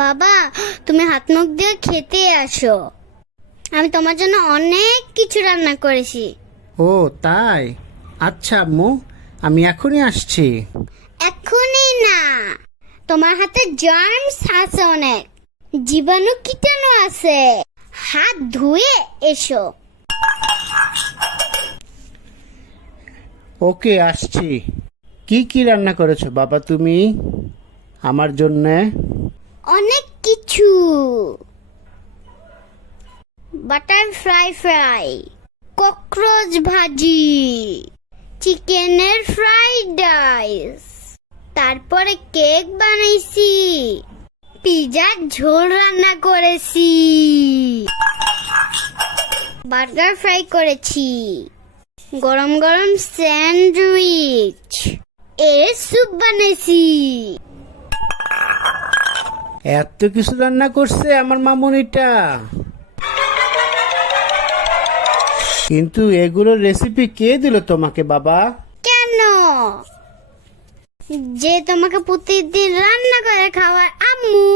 বাবা, তুমি হাত মুখ দিয়ে খেতে আসো। আমি তোমার জন্য অনেক কিছু রান্না করেছি। ও তাই? আচ্ছা আম্মু, আমি এখনই আসছি। এখনই না, তোমার হাতে জার্মস আছে, অনেক জীবাণু কীটাণু আছে। হাত ধুয়ে এসো। ওকে, আসছি। কি কি রান্না করেছো বাবা তুমি আমার জন্যে? অনেক কিছু। বাটার ফ্রাই, ককরোচ ভাজি, চিকেনের ফ্রাইড রাইস, তারপরে কেক বানাইছি, পিজার ঝোল রান্না করেছি, বার্গার ফ্রাই করেছি, গরম গরম স্যান্ডউইচ, এর স্যুপ বানাইছি। এত কিছু রান্না করছে আমার মামুনিটা, কিন্তু এগুলোর রেসিপি কে দিল তোমাকে বাবা? কেন? যে তোমাকে প্রতিদিন রান্না করে খাওয়ার আম্মু।